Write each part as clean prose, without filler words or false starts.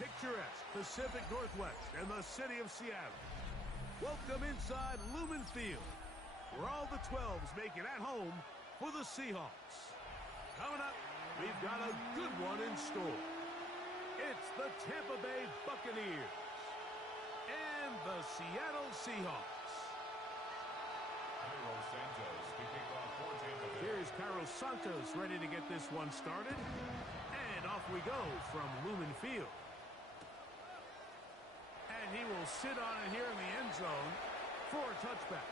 picturesque Pacific Northwest and the city of Seattle. Welcome inside Lumen Field, where all the 12s make it at home for the Seahawks. Coming up, we've got a good one in store. It's the Tampa Bay Buccaneers and the Seattle Seahawks. Here's Carlos Santos ready to get this one started. And off we go from Lumen Field. And he will sit on it here in the end zone for a touchback.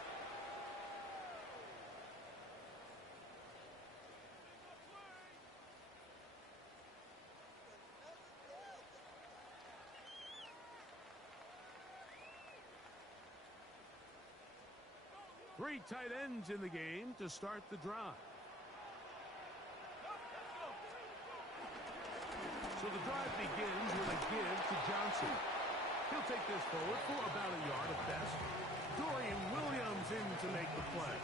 Three tight ends in the game to start the drive. So the drive begins with a give to Johnson. He'll take this forward for about a yard at best. Dorian Williams in to make the play.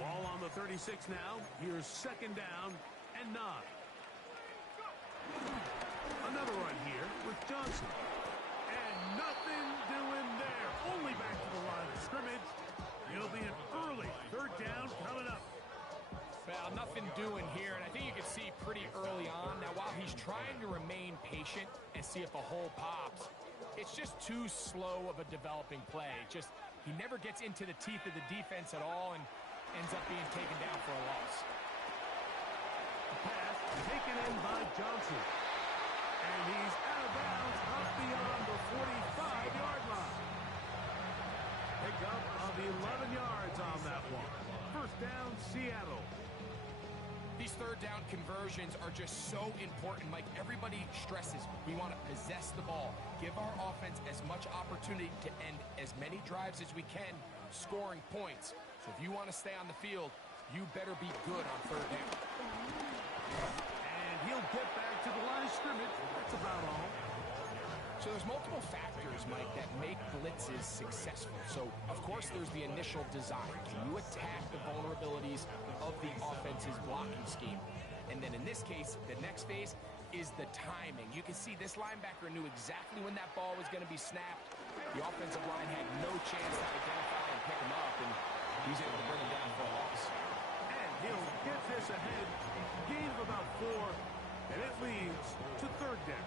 Ball on the 36 now. Here's second down and 9. Another run here with Johnson. And nothing doing there. Only back to the line of scrimmage. It'll be an early third down coming up. Well, nothing doing here, and I think you can see pretty early on. Now, while he's trying to remain patient and see if a hole pops, it's just too slow of a developing play. He never gets into the teeth of the defense at all and ends up being taken down for a loss. The pass taken in by Johnson. And he's out of bounds up beyond the 45-yard line. Pickup of 11 yards on that one. First down, Seattle. These third down conversions are just so important. Like everybody stresses, we want to possess the ball, give our offense as much opportunity to end as many drives as we can, scoring points. So if you want to stay on the field, you better be good on third down. And he'll get back to the line of scrimmage. That's about all. So there's multiple factors, Mike, that make blitzes successful. So, of course, there's the initial design. Can you attack the vulnerabilities of the offense's blocking scheme? And then in this case, the next phase is the timing. You can see this linebacker knew exactly when that ball was going to be snapped. The offensive line had no chance to identify and pick him up, and he's able to bring him down for a loss. And he'll get this ahead. Gain of about 4, and it leads to third down.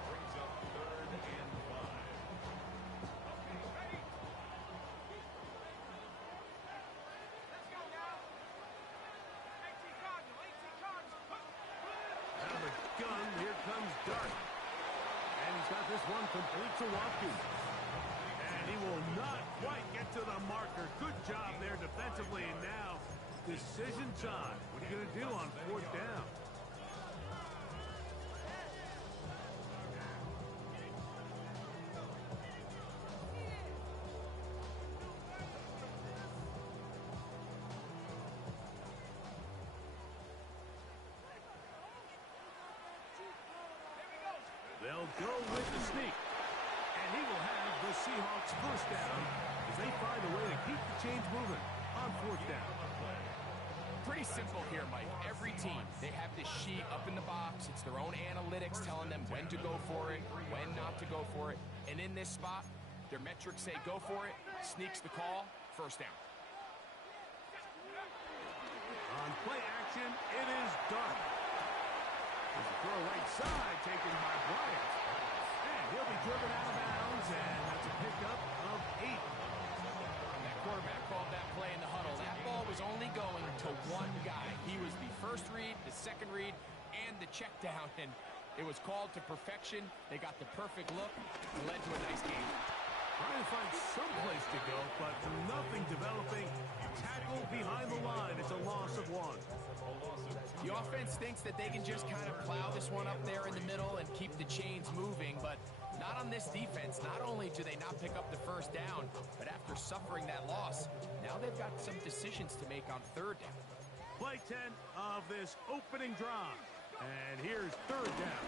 Got this one complete to Watkins. And he will not quite get to the marker. Good job there defensively. And now, decision time. What are you going to do on fourth down? They'll go with the sneak. And he will have the Seahawks first down as they find a way to keep the chains moving on fourth down. Pretty simple here, Mike. Every team, they have this sheet up in the box. It's their own analytics telling them when to go for it, when not to go for it. And in this spot, their metrics say go for it, sneaks the call, first down. On play action, it is done. There's a throw right side taken by Bryant. And he'll be driven out of bounds, and that's a pickup of 8. That quarterback called that play in the huddle. That ball was only going to one guy. He was the first read, the second read, and the check down. And it was called to perfection. They got the perfect look and led to a nice game. Trying to find some place to go, but nothing developing. Tackle behind the line. It's a loss of 1. The offense thinks that they can just kind of plow this one up there in the middle and keep the chains moving, but not on this defense. Not only do they not pick up the first down, but after suffering that loss, now they've got some decisions to make on third down. Play 10 of this opening drive. And here's third down.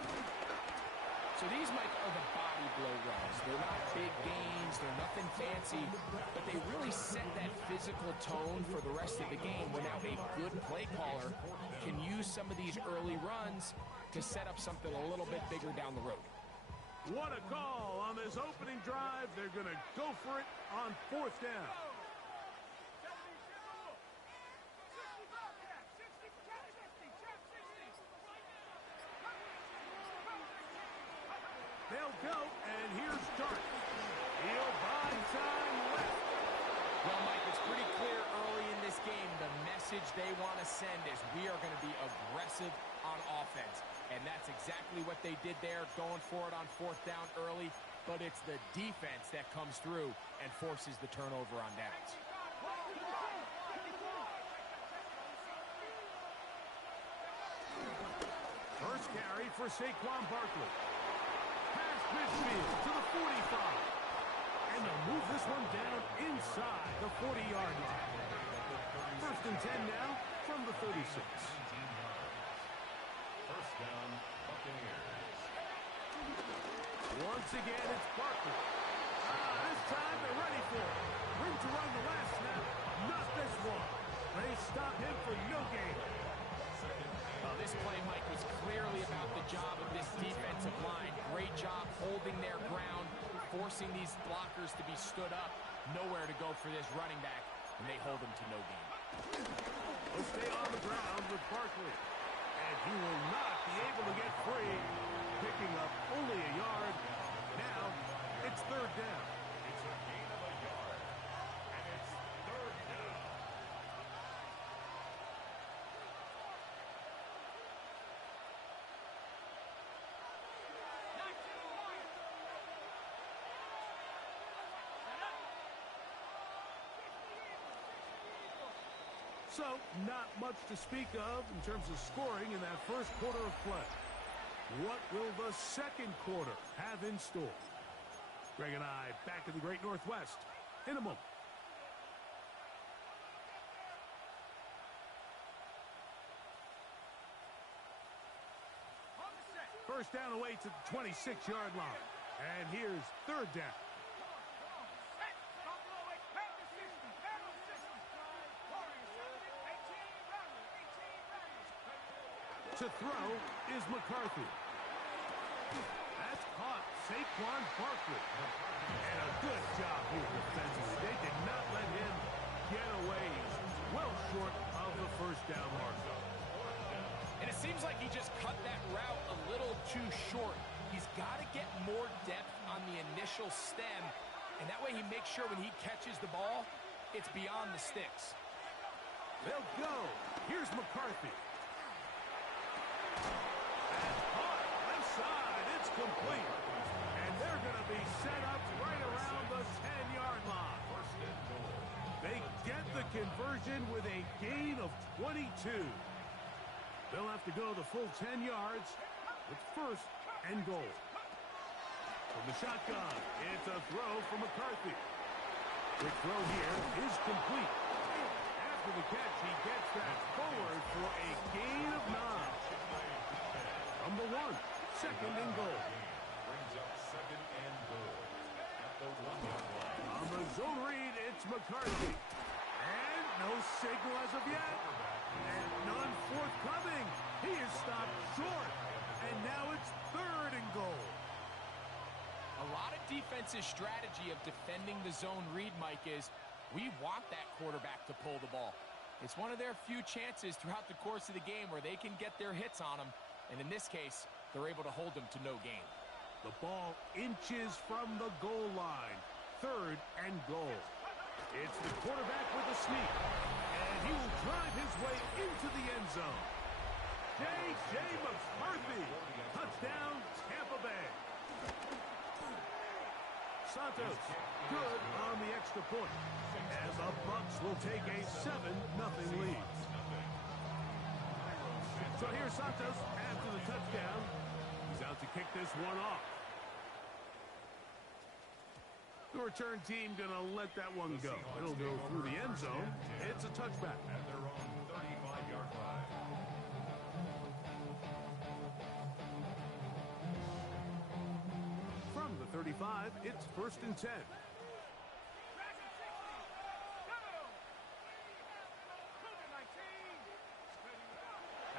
So these, Mike, are the body blow runs. They're not big gains, they're nothing fancy, but they really set that physical tone for the rest of the game where now a good play caller can use some of these early runs to set up something a little bit bigger down the road. What a call on this opening drive. They're going to go for it on 4th down. They'll go, and here's Dart. He'll buy time left. Well, Mike, it's pretty clear early in this game the message they want to send is we are going to be aggressive on offense. And that's exactly what they did there, going for it on 4th down early. But it's the defense that comes through and forces the turnover on downs. First carry for Saquon Barkley. Past midfield to the 45. And they'll move this one down inside the 40-yard line. 1st and 10 now from the 36. First down, Buccaneers. Once again, it's Barkley. This time they're ready for it. Room to run the last snap. Not this one. They stop him for no gain. This play, Mike, was clearly about the job of this defensive line. Great job holding their ground, forcing these blockers to be stood up. Nowhere to go for this running back, and they hold him to no gain. He'll stay on the ground with Barkley. And he will not be able to get free. Picking up only a yard. Now, it's 3rd down. It's a gain of a yard, and it's 3rd down. So, not much to speak of in terms of scoring in that first quarter of play. What will the second quarter have in store? Greg and I back in the Great Northwest in a moment. First down away to the 26-yard line. And here's 3rd down. To throw is McCarthy. That's caught Saquon Barkley. And a good job here defensively. They did not let him get away. Well short of the first down mark. And it seems like he just cut that route a little too short. He's got to get more depth on the initial stem. And that way he makes sure when he catches the ball, it's beyond the sticks. They'll go. Here's McCarthy. And caught left side. It's complete. And they're going to be set up right around the 10-yard line. They get the conversion with a gain of 22. They'll have to go the full 10 yards with 1st and goal. From the shotgun, it's a throw from McCarthy. Quick throw here is complete. After the catch, he gets that forward for a gain of 9. From the 1, 2nd and goal. Brings up 2nd and goal at the 1-yard line. On the zone read, it's McCarthy. And no signal as of yet. And none forthcoming. He is stopped short. And now it's 3rd and goal. A lot of defense's strategy of defending the zone read, Mike, is we want that quarterback to pull the ball. It's one of their few chances throughout the course of the game where they can get their hits on him. And in this case, they're able to hold him to no gain. The ball inches from the goal line. 3rd and goal. It's the quarterback with a sneak. And he will drive his way into the end zone. J.J. McCarthy. Touchdown, Tampa Bay. Santos, good on the extra point. And the Bucs will take a 7-0 lead. So here's Santos after the touchdown. He's out to kick this one off. The return team going to let that one go. It'll go through the end zone. It's a touchback. At their own 35-yard line. 35, it's 1st and 10.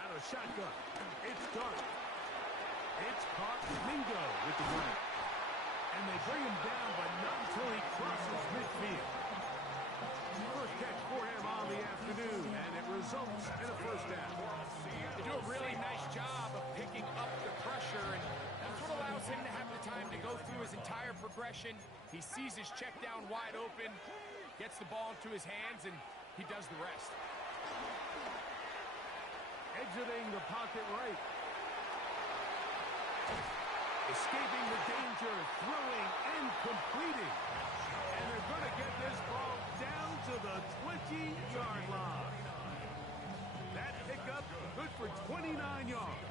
Out of a shotgun. It's Dart. It's caught. Mingo with the run. And they bring him down, but not until he crosses midfield. First catch for him on the afternoon, and it results in a first down. They do a really nice job of picking up the pressure, and that's what allows him to have the time to go through his entire progression. He sees his check down wide open, gets the ball into his hands, and he does the rest. Exiting the pocket right. Escaping the danger, throwing and completing. And they're going to get this ball down to the 20-yard line. That pickup good for 29 yards.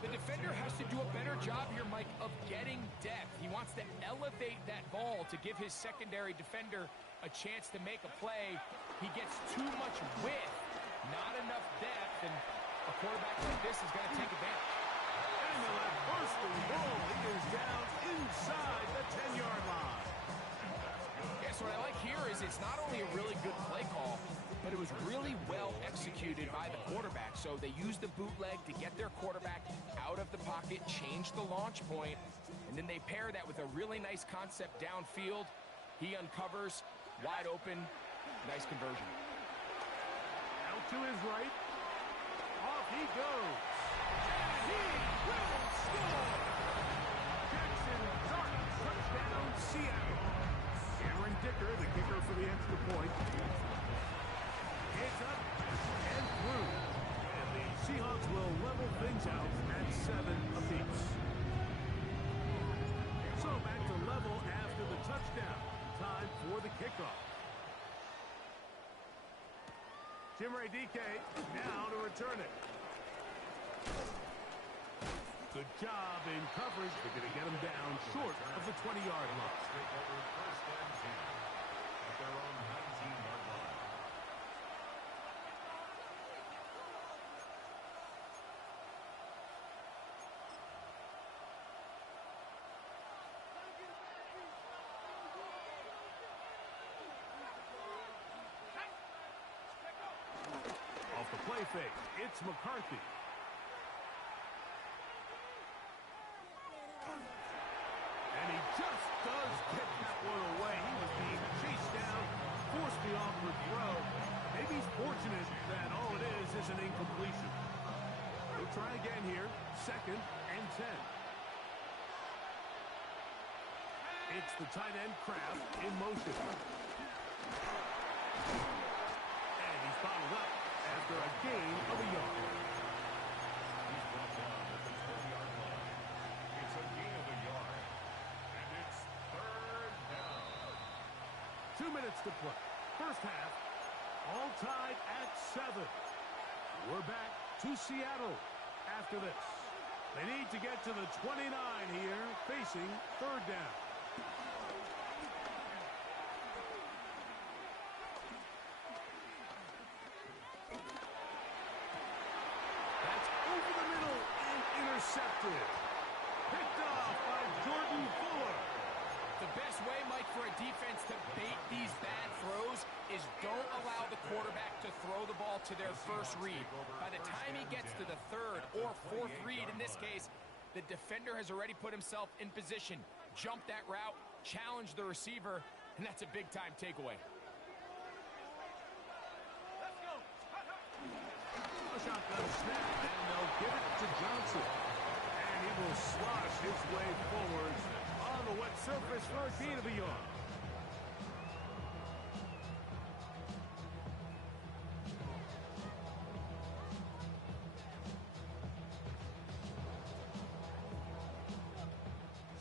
The defender has to do a better job here, Mike, of getting depth. He wants to elevate that ball to give his secondary defender a chance to make a play. He gets too much width, not enough depth, and a quarterback like this is going to take advantage. And that first and goal, he is down inside the 10-yard line. Yes, what I like here is it's not only a really good play call, but it was really well executed by the quarterback. So they used the bootleg to get their quarterback out of the pocket, change the launch point, and then they pair that with a really nice concept downfield. He uncovers, wide open, nice conversion. Out to his right. Off he goes. And he will score! Jackson Dart, touchdown, Seattle. Cameron Dicker, the kicker for the extra point. It's up and through. And the Seahawks will level things out at 7 apiece. So back to level after the touchdown. Time for the kickoff. Jimmy DK now to return it. Good job in coverage. They're going to get him down short of the 20-yard line. Take over 1st and 10 at their own 19-yard line. Off the play fake, it's McCarthy. And he just does get that one away. He was being chased down, forced the awkward throw. Maybe he's fortunate that all it is an incompletion. We'll try again here, 2nd and 10. It's the tight end Kraft in motion. And he's followed up after a gain of a yard. He's brought down at the 20-yard line. It's a gain of a yard. And it's 3rd down. 2 minutes to play. First half, all tied at 7. We're back to Seattle after this. They need to get to the 29 here, facing 3rd down. That's over the middle and intercepted. Picked off by Jordan Fuller. The best way, Mike, for a defense to bait these bad throws is don't allow the quarterback to throw the ball to their first read. By the time he gets to the 3rd or 4th read, in this case, the defender has already put himself in position, jumped that route, challenged the receiver, and that's a big-time takeaway. A shotgun snap, and they'll give it to Johnson. And he will slosh his way forward on the wet surface for a gain of a yard.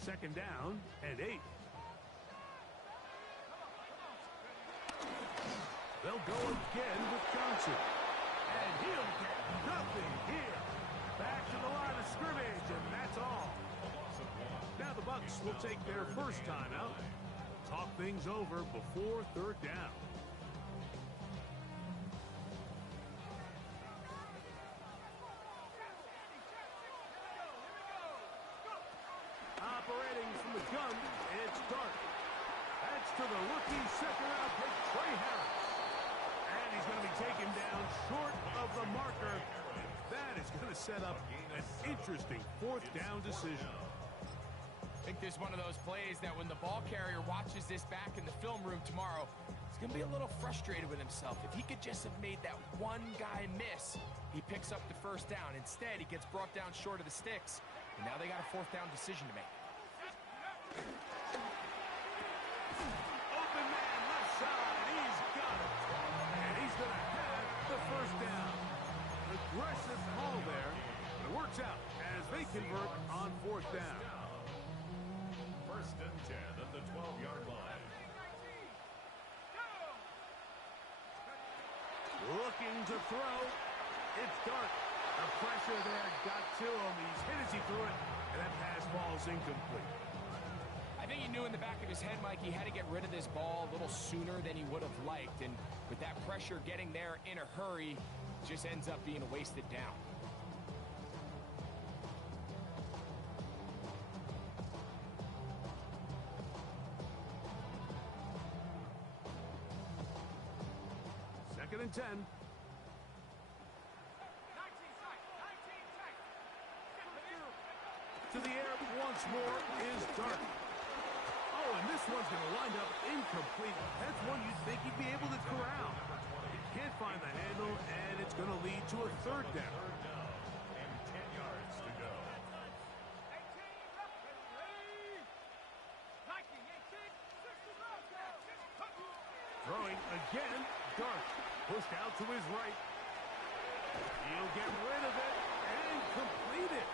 Second down and 8. They'll go again with Johnson. And he'll get nothing here. Back to the line of scrimmage, and that's all. Now the Bucs will take their first timeout. Talk things over before 3rd down. Operating from set up an interesting fourth down decision. I think this is one of those plays that when the ball carrier watches this back in the film room tomorrow, he's going to be a little frustrated with himself. If he could just have made that one guy miss, he picks up the first down. Instead, he gets brought down short of the sticks, and now they got a fourth down decision to make. Open man, left side, he's got it. And he's going to have the first down. Aggressive call there, but it works out as they convert on fourth down. First and 10 at the 12-yard line. Looking to throw. It's Dart. The pressure there got to him. He's hit as he threw it, and that pass falls incomplete. I think he knew in the back of his head, Mike, he had to get rid of this ball a little sooner than he would have liked. And with that pressure getting there in a hurry, it just ends up being a wasted down. Second and 10. To the air once more is Dart. Oh, and this one's going to wind up incomplete. That's one you'd think he'd be able to corral. He can't find the handle, and it's going to lead to a third down. Third down and 10 yards to go. Throwing again, Dart. Pushed out to his right. He'll get rid of it and complete it.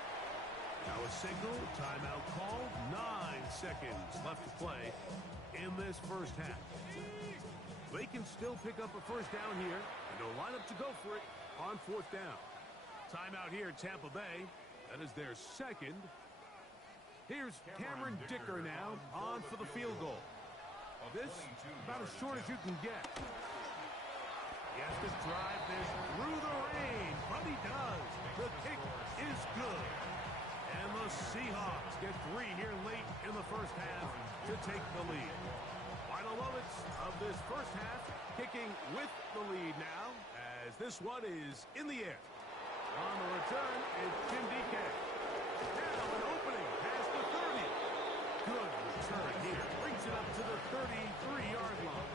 Now a signal, timeout called. 9 seconds left to play in this first half. They can still pick up a first down here, and they'll line up to go for it on fourth down. Timeout here, Tampa Bay. That is their second. Here's Cameron Dicker now on for the field goal. This about as short as you can get. He has to drive this through the rain, but he does. The kick is good. And the Seahawks get 3 here late in the first half to take the lead. Final moments of this first half, kicking with the lead now, as this one is in the air. On the return, it's Jim DK. Now an opening past the 30. Good return here. Brings it up to the 33-yard line.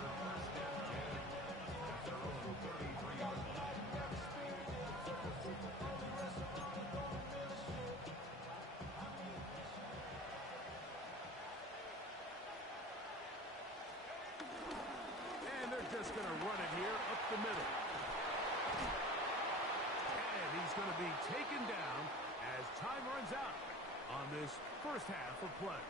Just going to run it here up the middle. And he's going to be taken down as time runs out on this first half of play.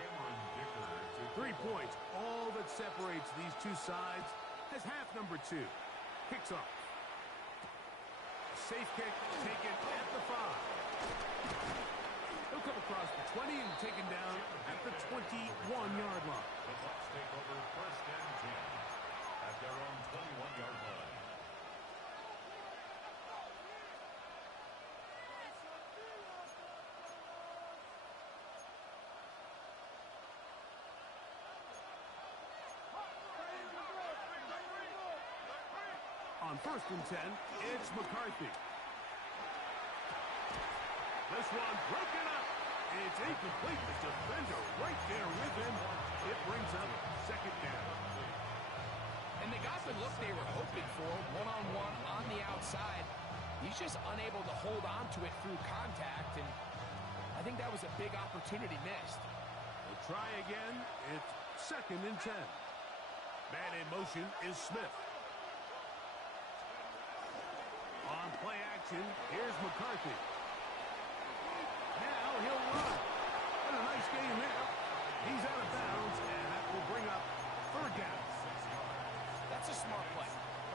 Cameron Dicker to 3 points, all that separates these two sides as half number 2 kicks off. Safe kick taken at the 5. He'll come across the 20 and taken down at the 21-yard line. The Bucs take over first and 10 at their own 21-yard line. On first and 10, it's McCarthy. This one broken up. It's incomplete. The defender right there with him. It brings up second down. And they got the look they were hoping for, one-on-one on the outside. He's just unable to hold on to it through contact, and I think that was a big opportunity missed. We'll try again. It's second and 10. Man in motion is Smith. On play action, here's McCarthy. Now he'll run. What a nice game there. He's out of bounds, and that will bring up third down. That's a smart play.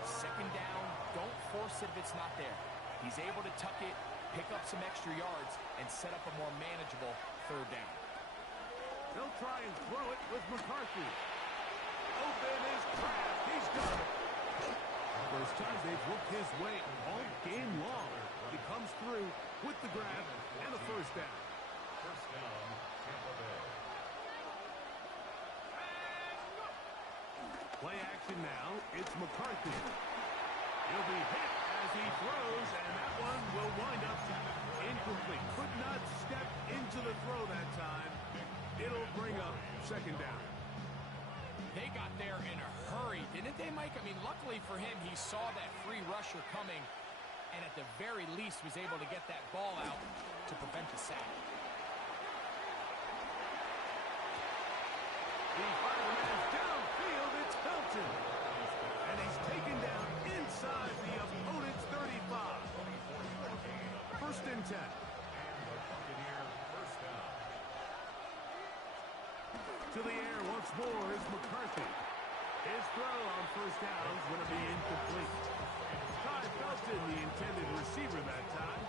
Second down, don't force it if it's not there. He's able to tuck it, pick up some extra yards, and set up a more manageable third down. They'll try and throw it with McCarthy. Open is Kraft. He's got it. Those times they've worked his way all game long. He comes through with the grab and a first down. First down, Tampa Bay. Play action now. It's McCarthy. He'll be hit as he throws, and that one will wind up incomplete. Could not step into the throw that time. It'll bring up second down. They got there in a hurry, didn't they, Mike? I mean, luckily for him, he saw that free rusher coming, and at the very least was able to get that ball out to prevent the sack. The fireman is downfield. It's Felton. And he's taken down inside the opponent's 35. First and 10. To the air once more is McCarthy. His throw on first down is going to be incomplete. Ty Felton, the intended receiver that time.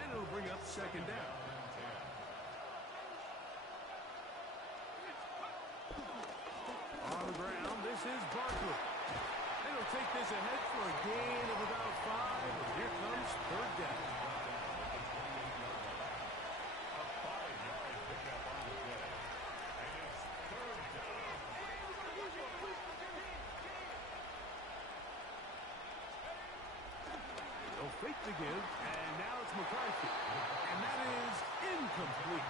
And it'll bring up second down. On the ground, this is Barkley. And he'll take this ahead for a gain of about 5. And here comes third down. They'll fake the give, and now it's McCarthy. And that is incomplete.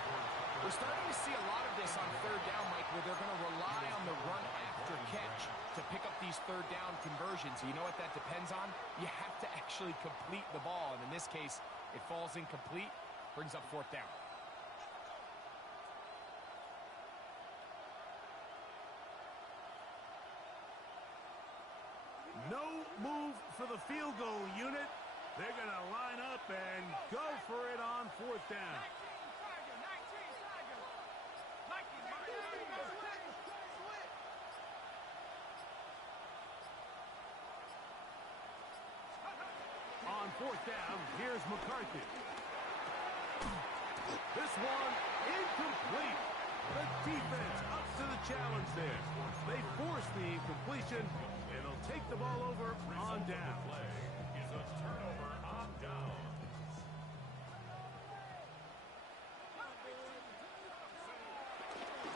We're starting to see a lot of this on third down, Mike, where they're going to rely on the run after catch to pick up these third down conversions. You know what that depends on? You have to actually complete the ball, and in this case, it falls incomplete, brings up fourth down. No move for the field goal unit. They're going to line up and go for it on fourth down. On fourth down, here's McCarthy. This one incomplete. The defense up to the challenge there. They force the incompletion, and they'll take the ball over on down. Is a turnover on down.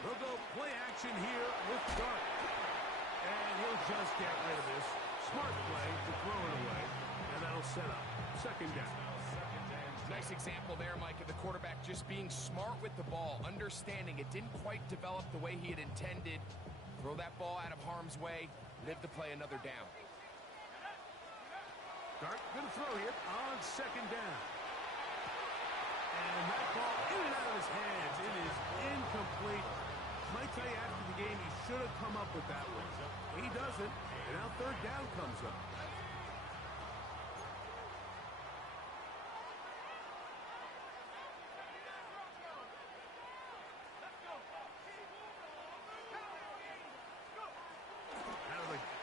They'll go play action here with Dart. And he'll just get rid of this. Smart play to throw it away. And that'll set up second down. Nice example there, Mike, of the quarterback just being smart with the ball, understanding it didn't quite develop the way he had intended. Throw that ball out of harm's way, live to play another down. Dart gonna throw here on second down. And that ball in and out of his hands. It is incomplete. Might tell you after the game he should have come up with that one. He doesn't, and now third down comes up.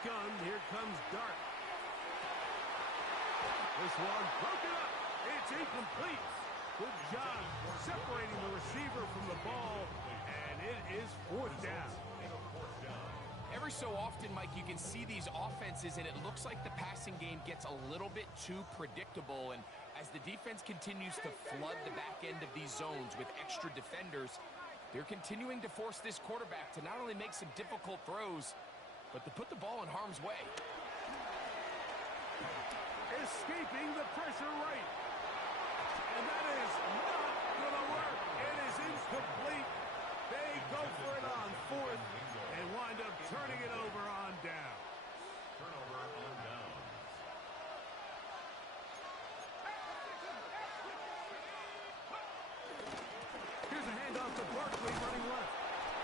Gun, here comes Dart. This one broken up. It's incomplete. Good job separating the receiver from the ball, and it is fourth down. Every so often, Mike, you can see these offenses, and it looks like the passing game gets a little bit too predictable, and as the defense continues to flood the back end of these zones with extra defenders, they're continuing to force this quarterback to not only make some difficult throws, but to put the ball in harm's way. Escaping the pressure right. And that is not going to work. It is incomplete. They go for it on fourth and wind up turning it over on down. Turnover on down. Here's a handoff to Barkley running left.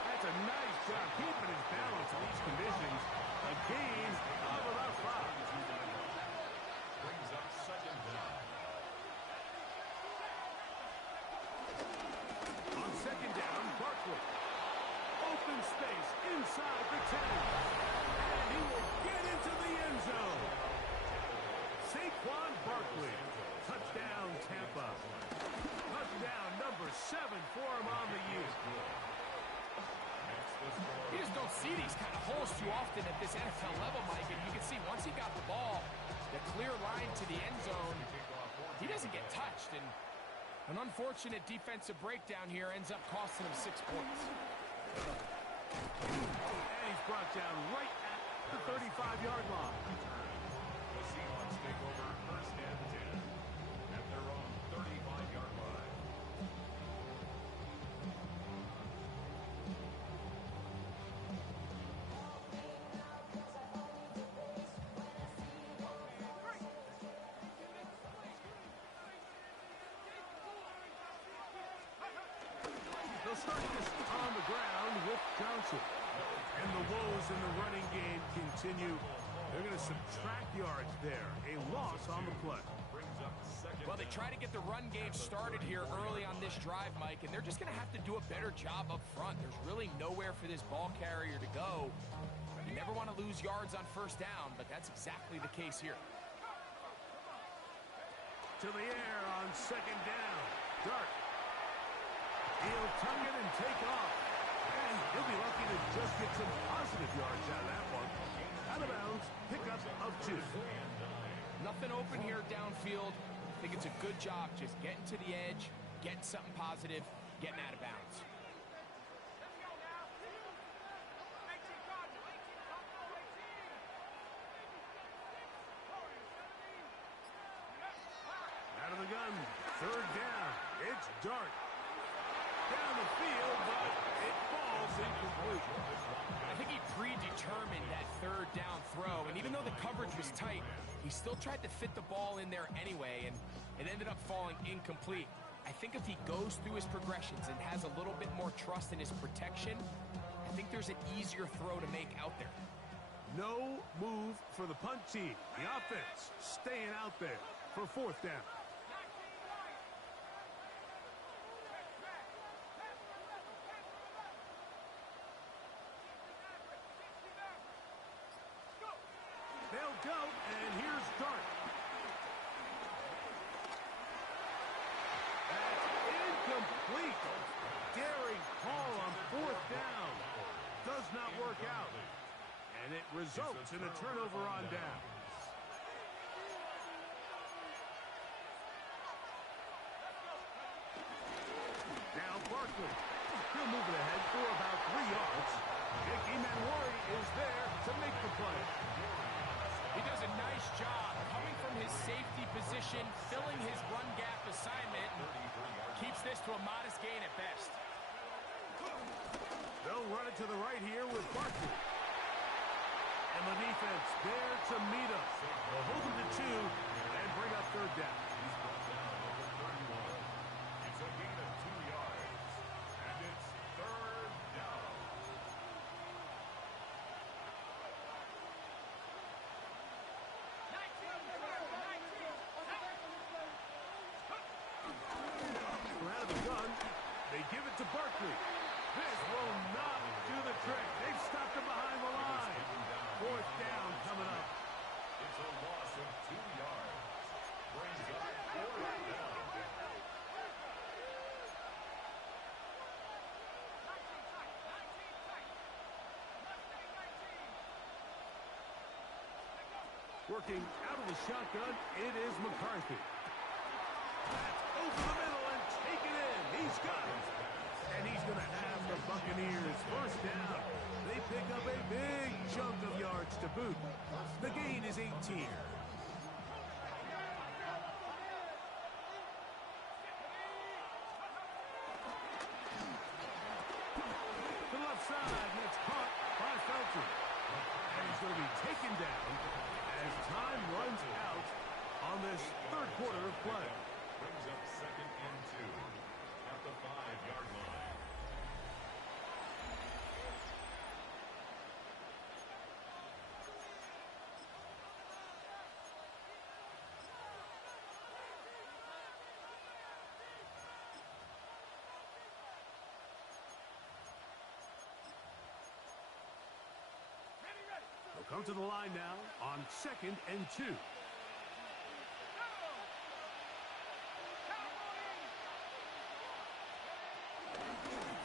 That's a nice job keeping his balance in these conditions. A gain of about 5. Brings up second down. On second down, Barkley. Open space inside the 10. And he will get into the end zone. Saquon Barkley. Touchdown, Tampa. Touchdown number 7 for him on the year. You just don't see these kind of holes too often at this NFL level, Mike. And you can see once he got the ball, the clear line to the end zone, he doesn't get touched. And an unfortunate defensive breakdown here ends up costing him 6 points. And he's brought down right at the 35-yard line. The Seahawks take over first and 10 at their own 35-yard line. They'll start this on the ground with Johnson. And the woes in the running game continue. They're going to subtract yards there. A loss on the play. Well, they try to get the run game started here early on this drive, Mike, and they're just going to have to do a better job up front. There's really nowhere for this ball carrier to go. You never want to lose yards on first down, but that's exactly the case here. To the air on second down. Dart. He'll tuck it and take off. And he'll be lucky to just get some positive yards out of that one. Out of bounds, pickup of 2. Nothing open here downfield. I think it's a good job just getting to the edge, getting something positive, getting out of bounds. Out of the gun, third down. It's Dart. Down the field, but it falls incomplete. I think he predetermined that third down throw, and even though the coverage was tight, he still tried to fit the ball in there anyway, and it ended up falling incomplete. I think if he goes through his progressions and has a little bit more trust in his protection, I think there's an easier throw to make out there. No move for the punt team. The offense staying out there for fourth down. They'll go, and here's Dart. That's incomplete. Daring call on fourth down. Does not work out. And it results in a turnover on down. Now Barkley. He'll move it ahead for about 3 yards. Icky Manwari is there to make the play. He does a nice job coming from his safety position, filling his run gap assignment, and keeps this to a modest gain at best. They'll run it to the right here with Barkley. And the defense there to meet us. They'll hold them to 2 and bring up third down. He's brought down over 31. It's a gain of 2 yards. And it's third down. Out of the gun, they give it to Barkley. This will not do the trick. They've stopped him behind the line. Fourth down coming up. It's a loss of 2 yards. Brings up fourth down. Working out of the shotgun, it is McCarthy. That's over the middle and taken in. He's got it. And he's going to have the Buccaneers first down. They pick up a big chunk of yards to boot. The gain is 18. To the left side, and it's caught by Felton. And he's going to be taken down as time runs out on this third quarter of play. Brings up second and 2 at the 5-yard line. They'll come to the line now on second and 2.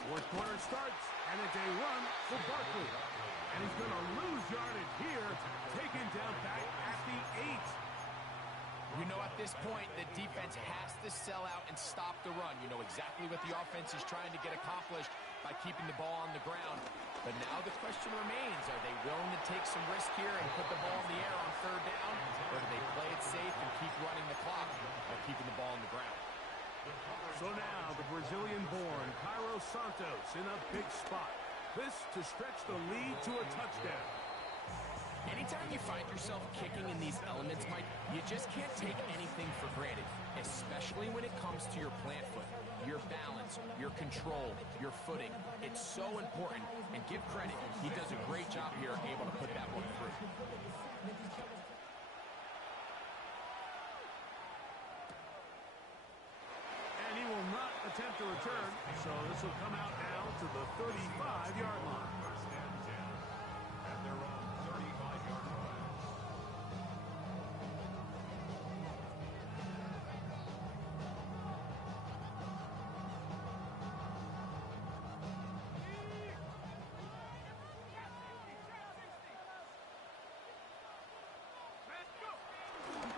Fourth quarter starts, and it's a run for Barkley. And he's going to lose yardage here, taken down back at the 8. You know, at this point, the defense has to sell out and stop the run. You know exactly what the offense is trying to get accomplished. by keeping the ball on the ground. But now the question remains, are they willing to take some risk here and put the ball in the air on third down? Or do they play it safe and keep running the clock by keeping the ball on the ground? So now the Brazilian-born Cairo Santos in a big spot. This to stretch the lead to a touchdown. Anytime you find yourself kicking in these elements, Mike, you just can't take anything for granted, especially when it comes to your plant foot, your balance, your control, your footing. It's so important, and give credit, he does a great job here able to put that one through. And he will not attempt to return, so this will come out now to the 35-yard line. First and 10. And they're on 35-yard line.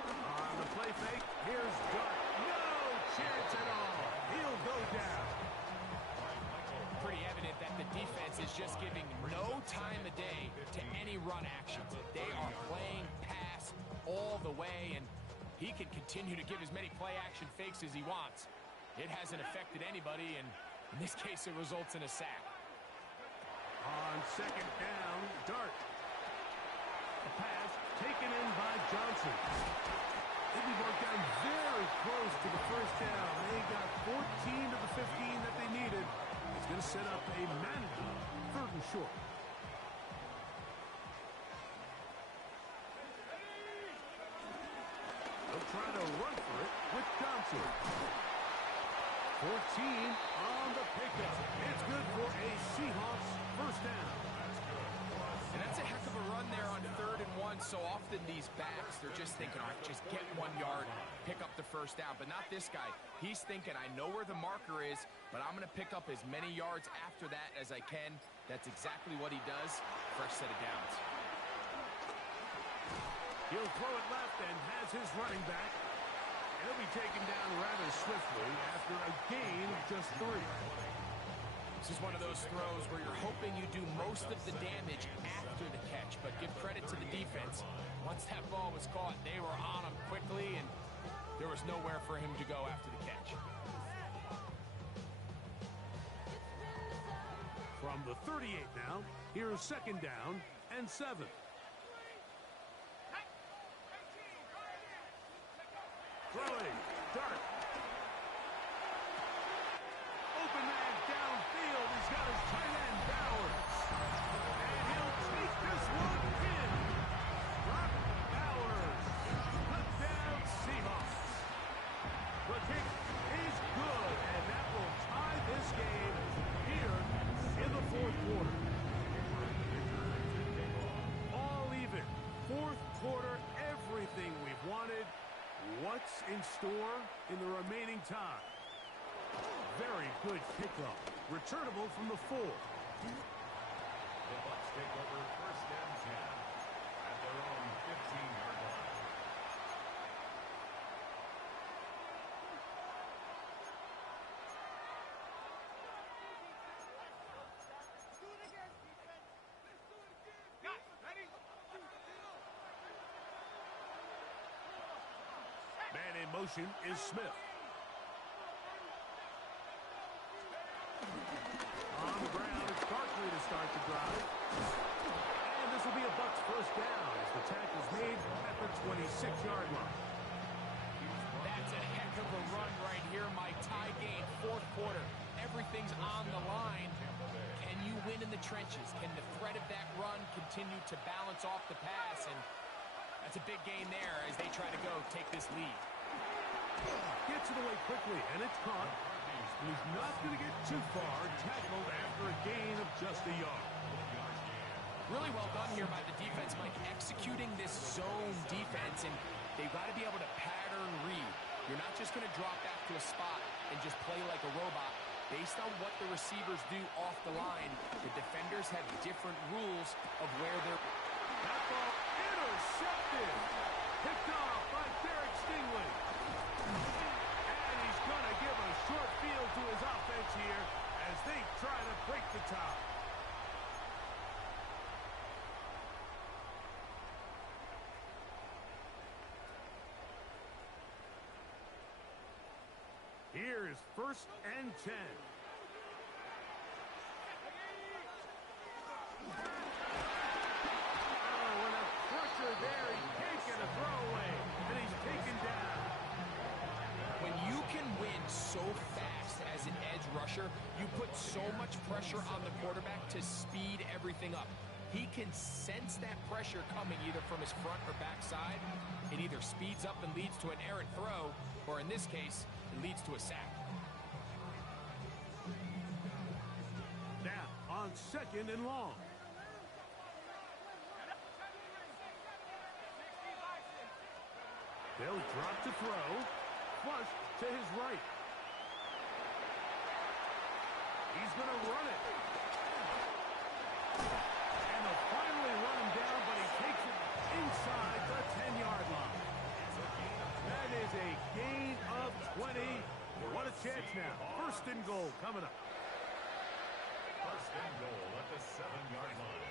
On the play fake, here's Dart. No chance at all. He'll go down. Pretty evident that the defense is just giving no time of day to any run actions. They are playing pass all the way, and he can continue to give as many play-action fakes as he wants. It hasn't affected anybody, and in this case, it results in a sack. On second down, Dart. A pass taken in by Johnson. They brought down very close to the first down. They got 14 to the 15 that they needed. It's going to set up a Madden third and short. They'll try to run for it with Johnson. 14 on the pickup. It's good for a Seahawks first down. And that's a heck of a run there on 3rd and 1. So often these backs, they're just thinking, all right, just get 1 yard, pick up the first down. But not this guy. He's thinking, I know where the marker is, but I'm going to pick up as many yards after that as I can. That's exactly what he does. Fresh set of downs. He'll throw it left and has his running back. And he'll be taken down rather swiftly after a gain of just 3. This is one of those throws where you're hoping you do most of the damage after the catch, but give credit to the defense. Once that ball was caught, they were on him quickly, and there was nowhere for him to go after the catch. From the 38 now, here's second down and 7. Throwing, Dart. Open man downfield. He's got his tight end, Bowers. And he'll take this one in. Brock Bowers. Touchdown, Seahawks. The kick is good, and that will tie this game here in the fourth quarter. All even. Fourth quarter, everything we've wanted. What's in store in the remaining time? Very good kickoff. Returnable from the 4. The Bucs take over first and 10 at their own 15-yard line. Man in motion is Smith. On the ground, it's Barkley to start the drive. And this will be a Bucs first down as the tackle's made at the 26-yard line. That's a heck of a run right here, Mike. Tie game, fourth quarter. Everything's on the line. Can you win in the trenches? Can the threat of that run continue to balance off the pass? And that's a big gain there as they try to go take this lead. Gets it away quickly, and it's caught. He's not going to get too far. Tackled after a gain of just a yard. Really well done here by the defense, Mike, executing this zone defense, and they've got to be able to pattern read. You're not just going to drop back to a spot and just play like a robot. Based on what the receivers do off the line, the defenders have different rules of where they're... That ball intercepted. Picked off by Derek Stingley. And he's going to give a short field to his offense here as they try to break the tie. Here is 1st and 10. Oh, and a crusher there. He's taken a throwaway, and he's taken down. When you can win so fast as an edge rusher, you put so much pressure on the quarterback to speed everything up. He can sense that pressure coming either from his front or back side. It either speeds up and leads to an errant throw, or in this case, it leads to a sack. Now, on 2nd and long. They'll drop to throw. Flush to his right. He's going to run it. And they'll finally run him down, but he takes it inside the 10-yard line. That is a gain of 20. What a chance now. 1st and goal coming up. 1st and goal at the 7-yard line.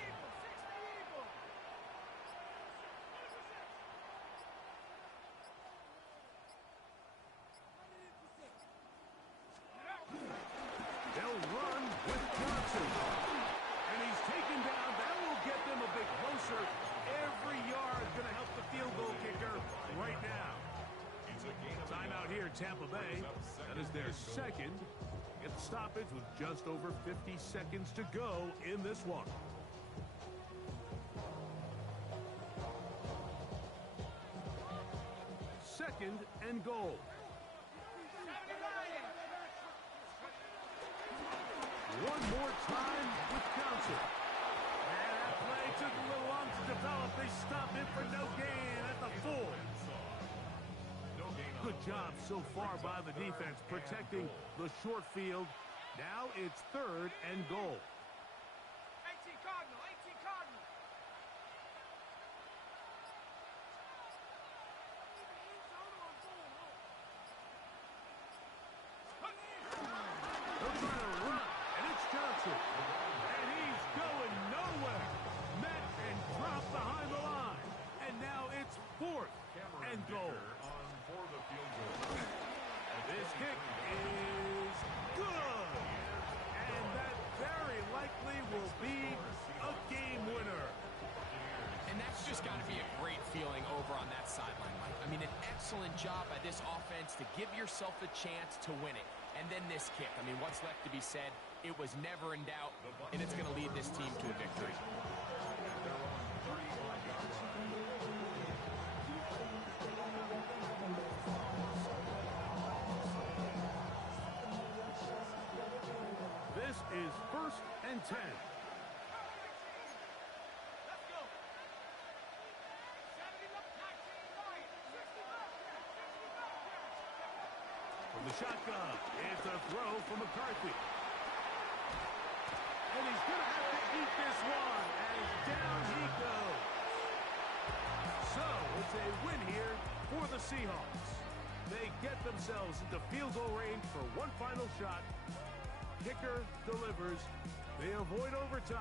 They'll run with Johnson. And he's taken down. That will get them a bit closer. Every yard is going to help the field goal kicker right now. Timeout here, Tampa Bay. That is their 2nd. Get the stoppage with just over 50 seconds to go in this one. Second and goal. One more time with Johnson. And that play took a little long to develop. They stopped it for no gain at the 4. Good job so far by the defense protecting the short field. Now it's 3rd and goal. 18 Cardinal, 18 Cardinal. They're trying to run, and it's Johnson. And he's going nowhere. Met and dropped behind the line. And now it's 4th and goal. This kick is good. And that very likely will be a game winner. And that's just got to be a great feeling over on that sideline, Mike. I mean, an excellent job by this offense to give yourself a chance to win it. And then this kick. I mean, what's left to be said? It was never in doubt, and it's going to lead this team to a victory. This is 1st and 10. From the shotgun, it's a throw from McCarthy. And he's going to have to eat this one as down he goes. So it's a win here for the Seahawks. They get themselves into field goal range for one final shot. Kicker delivers. They avoid overtime.